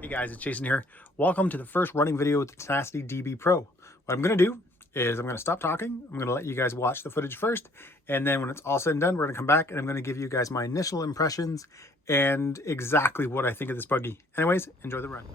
Hey guys, it's Jason here. Welcome to the first running video with the Tenacity DB Pro. What I'm going to do is I'm going to stop talking. I'm going to let you guys watch the footage first. And then when it's all said and done, we're going to come back and I'm going to give you guys my initial impressions and exactly what I think of this buggy. Anyways, enjoy the run.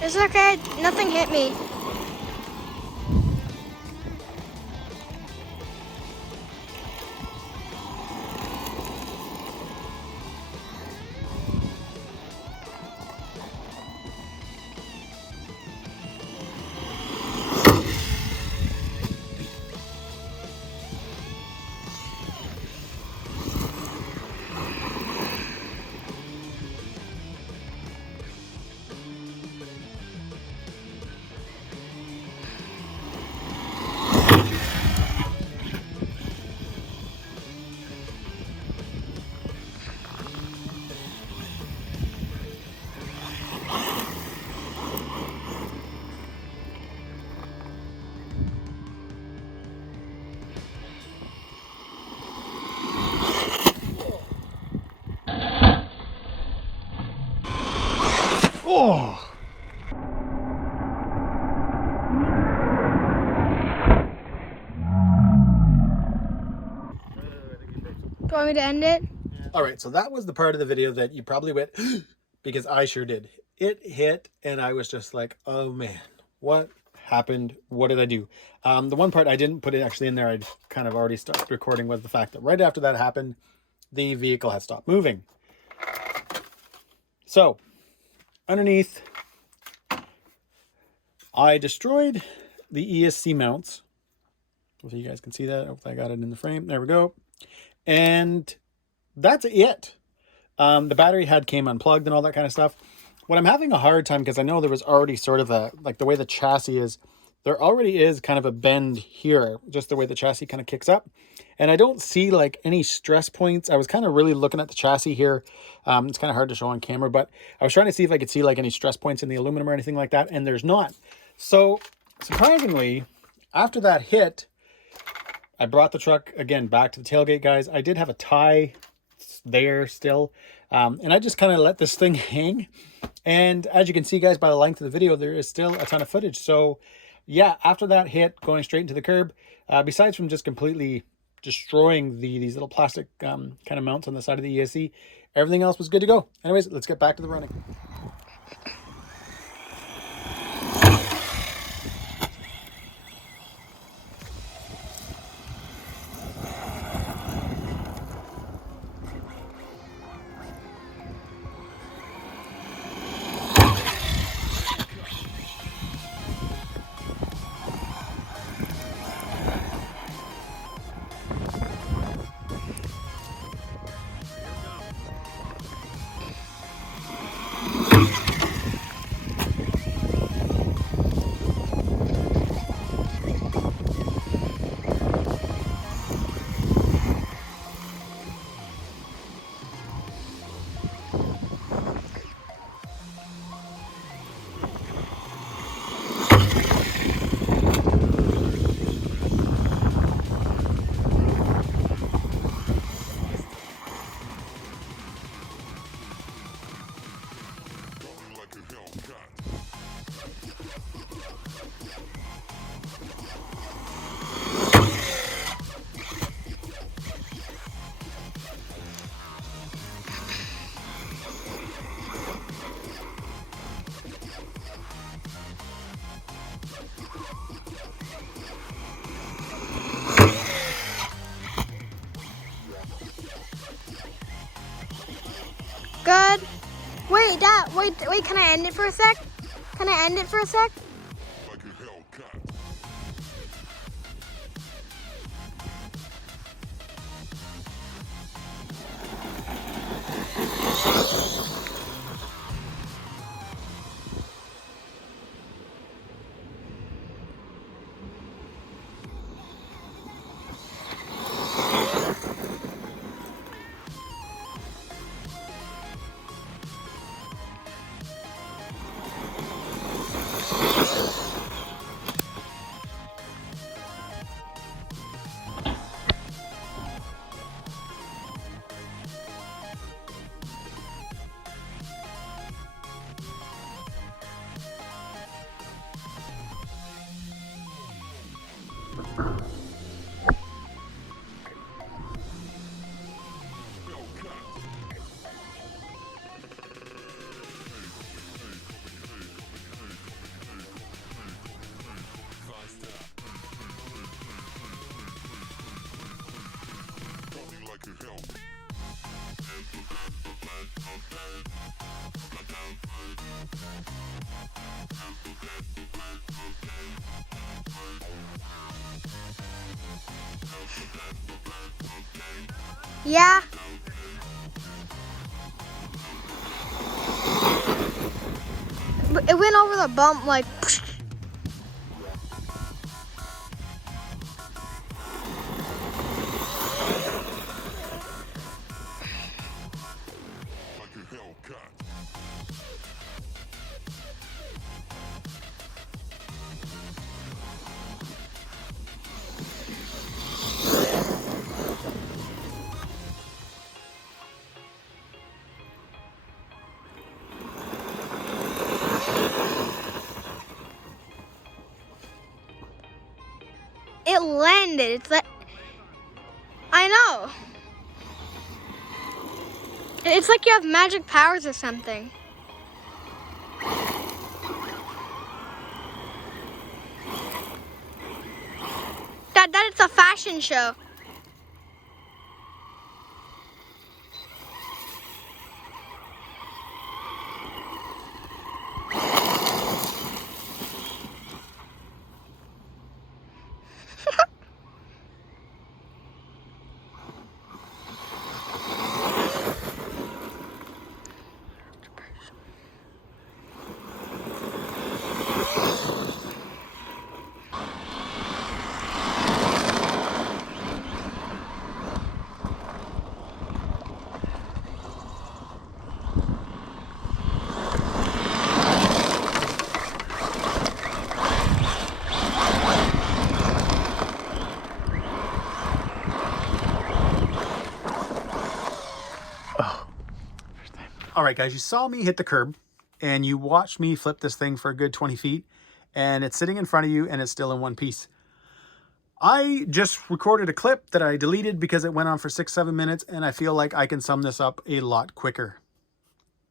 It's okay, nothing hit me. Oh! Do you want me to end it? All right, so that was the part of the video that you probably went, because I sure did. It hit and I was just like, oh man, what happened? What did I do? The one part I didn't put it actually in there, I kind of already started recording, was the fact that right after that happened, the vehicle had stopped moving. So underneath, I destroyed the ESC mounts. So you guys can see that. Hopefully I got it in the frame. There we go. And that's it. The battery head came unplugged and all that kind of stuff. What I'm having a hard time, because I know there was already sort of a, like the way the chassis is, there already is kind of a bend here, just the way the chassis kind of kicks up. And I don't see like any stress points. I was kind of really looking at the chassis here. It's kind of hard to show on camera, but I was trying to see if I could see like any stress points in the aluminum or anything like that, and there's not. So surprisingly, after that hit, I brought the truck again back to the tailgate, guys. I did have a tie there still, and I just kind of let this thing hang. And as you can see, guys, by the length of the video, there is still a ton of footage. So yeah, after that hit, going straight into the curb, besides from just completely destroying these little plastic kind of mounts on the side of the ESC, everything else was good to go. Anyways, let's get back to the running. Good. Wait, Dad. Wait. Can I end it for a sec? Can I end it for a sec? Yeah. It went over the bump like. It landed. It's like, I know. It's like you have magic powers or something. That is a fashion show. All right, guys, you saw me hit the curb and you watched me flip this thing for a good 20 feet and it's sitting in front of you and it's still in one piece. I just recorded a clip that I deleted because it went on for 6-7 minutes and I feel like I can sum this up a lot quicker.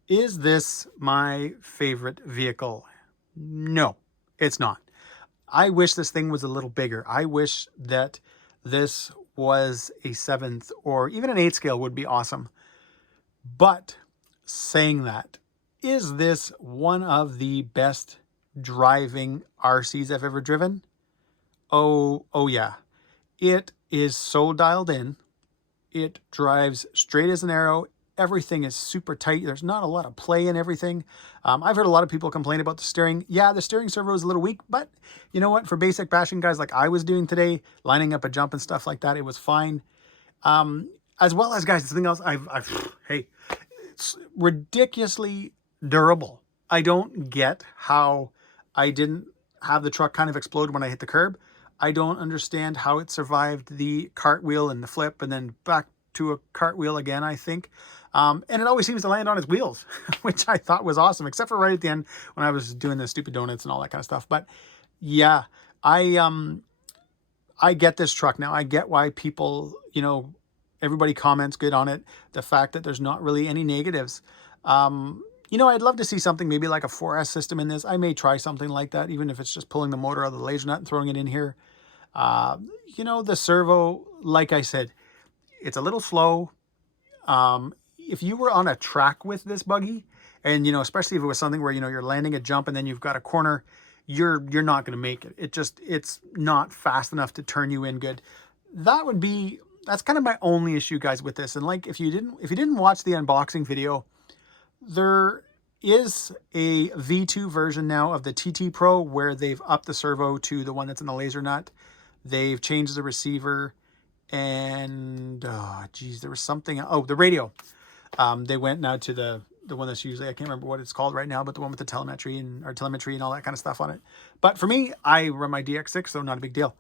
Is this my favorite vehicle? No, it's not. I wish this thing was a little bigger. I wish that this was a 7th or even an 8th scale would be awesome. But saying that, is this one of the best driving RCs I've ever driven? Oh yeah. It is so dialed in. It drives straight as an arrow. Everything is super tight. There's not a lot of play in everything. I've heard a lot of people complain about the steering. Yeah, the steering servo is a little weak, but you know what? For basic bashing guys like I was doing today, lining up a jump and stuff like that, it was fine. As well as, guys, something else, hey, it's ridiculously durable. I don't get how I didn't have the truck kind of explode when I hit the curb. I don't understand how it survived the cartwheel and the flip and then back to a cartwheel again, I think. And it always seems to land on its wheels, which I thought was awesome, except for right at the end when I was doing the stupid donuts and all that kind of stuff. But yeah, I get this truck now. I get why people, you know, everybody comments good on it. The fact that there's not really any negatives. You know, I'd love to see something maybe like a 4S system in this. I may try something like that, even if it's just pulling the motor out of the laser nut and throwing it in here. You know, the servo, like I said, it's a little slow. If you were on a track with this buggy, and, you know, especially if it was something where, you know, you're landing a jump and then you've got a corner, you're not going to make it. It's not fast enough to turn you in good. That's kind of my only issue, guys, with this. And like, if you didn't watch the unboxing video, there is a V2 version now of the TT Pro where they've upped the servo to the one that's in the laser nut. They've changed the receiver and, there was something, the radio. They went now to the one that's usually, I can't remember what it's called right now, but the one with the telemetry and all that kind of stuff on it. But for me, I run my DX6, so not a big deal.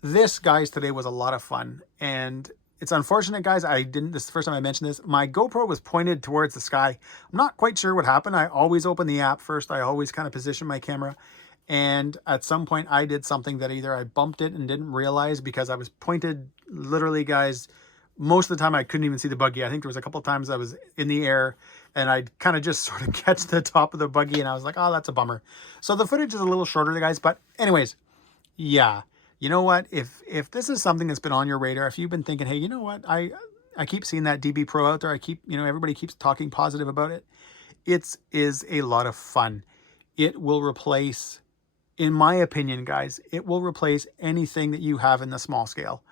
This, guys, today was a lot of fun, and it's unfortunate, guys, this is the first time I mentioned this, my GoPro was pointed towards the sky. I'm not quite sure what happened. I always open the app first. I always kind of position my camera, and at some point I did something that either I bumped it and didn't realize because I was pointed, literally, guys, most of the time I couldn't even see the buggy. I think there was a couple of times I was in the air and I'd kind of just sort of catch the top of the buggy and I was like, oh, that's a bummer. So the footage is a little shorter, guys, but anyways, yeah. You know what? If this is something that's been on your radar, if you've been thinking, hey, you know what? I keep seeing that DB Pro out there. Everybody keeps talking positive about it. It is a lot of fun. It will replace, in my opinion, guys, it will replace anything that you have in the small scale.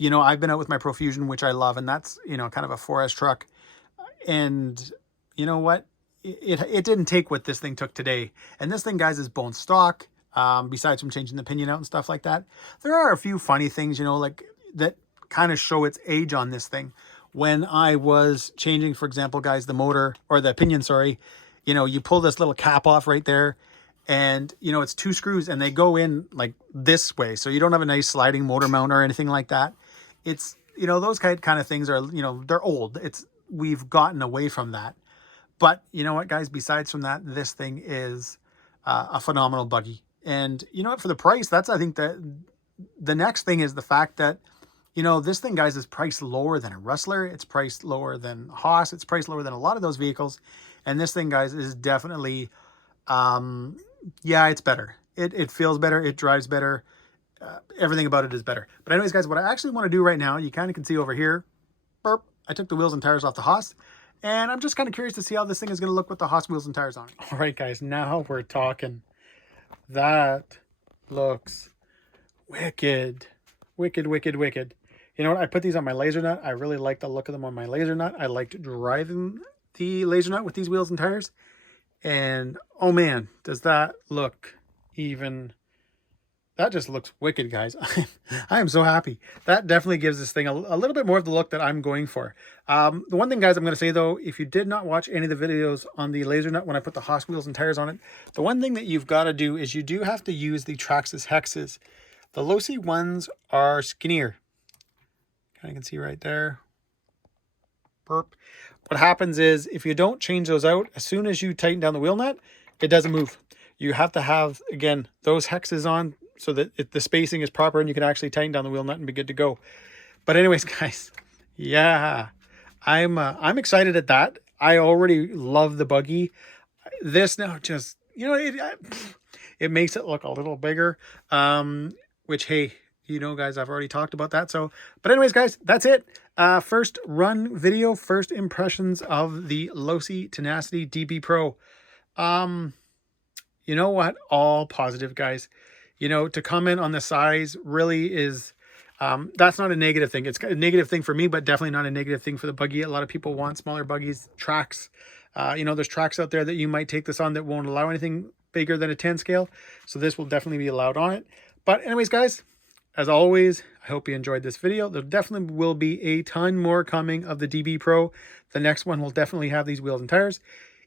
You know, I've been out with my Profusion, which I love, and that's, you know, kind of a 4S truck. And you know what? It didn't take what this thing took today. And this thing, guys, is bone stock. Besides from changing the pinion out and stuff like that. There are a few funny things, you know, like that kind of show its age on this thing. When I was changing, for example, guys, the motor or the pinion, sorry, you know, you pull this little cap off right there and, you know, it's 2 screws and they go in like this way. So you don't have a nice sliding motor mount or anything like that. It's, you know, those kind of things are, you know, they're old. We've gotten away from that. But you know what, guys, besides from that, this thing is a phenomenal buggy. And you know what, for the price, that's, I think that the next thing is the fact that, you know, this thing, guys, is priced lower than a Rustler. It's priced lower than Haas. It's priced lower than a lot of those vehicles. And this thing, guys, is definitely, yeah, it's better. It feels better. It drives better. Everything about it is better. But anyways, guys, what I actually want to do right now, you kind of can see over here, burp, I took the wheels and tires off the Haas. And I'm just kind of curious to see how this thing is going to look with the Haas wheels and tires on it. All right, guys, now we're talking. That looks wicked. Wicked, wicked, wicked. You know what? I put these on my laser nut. I really like the look of them on my laser nut. I liked driving the laser nut with these wheels and tires. And, oh man, does that look even... That just looks wicked, guys. I am so happy. That definitely gives this thing a little bit more of the look that I'm going for. The one thing, guys, I'm going to say, though, if you did not watch any of the videos on the laser nut when I put the Haas wheels and tires on it, the one thing that you've got to do is you do have to use the Traxxas hexes. The Losi ones are skinnier. Kind of can see right there. Burp. What happens is if you don't change those out, as soon as you tighten down the wheel nut, it doesn't move. You have to have, again, those hexes on so that the spacing is proper and you can actually tighten down the wheel nut and be good to go. But anyways, guys, yeah, I'm excited at that. I already love the buggy. This now just, you know, it makes it look a little bigger, which, hey, you know, guys, I've already talked about that. So, but anyways, guys, that's it. First run video, first impressions of the Losi Tenacity DB Pro. You know what? All positive, guys. You know, to comment on the size really is, that's not a negative thing. It's a negative thing for me, but definitely not a negative thing for the buggy. A lot of people want smaller buggies, tracks. You know, there's tracks out there that you might take this on that won't allow anything bigger than a 10 scale. So this will definitely be allowed on it. But anyways, guys, as always, I hope you enjoyed this video. There definitely will be a ton more coming of the DB Pro. The next one will definitely have these wheels and tires.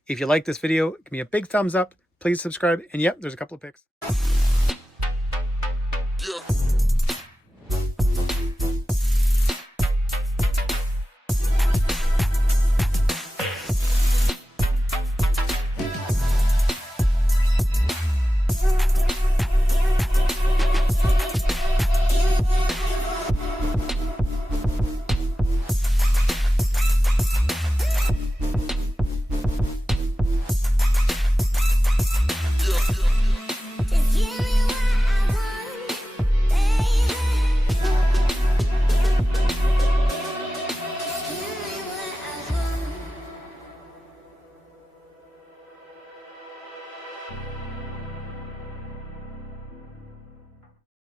If you like this video, give me a big thumbs up. Please subscribe. And yep, there's a couple of pics.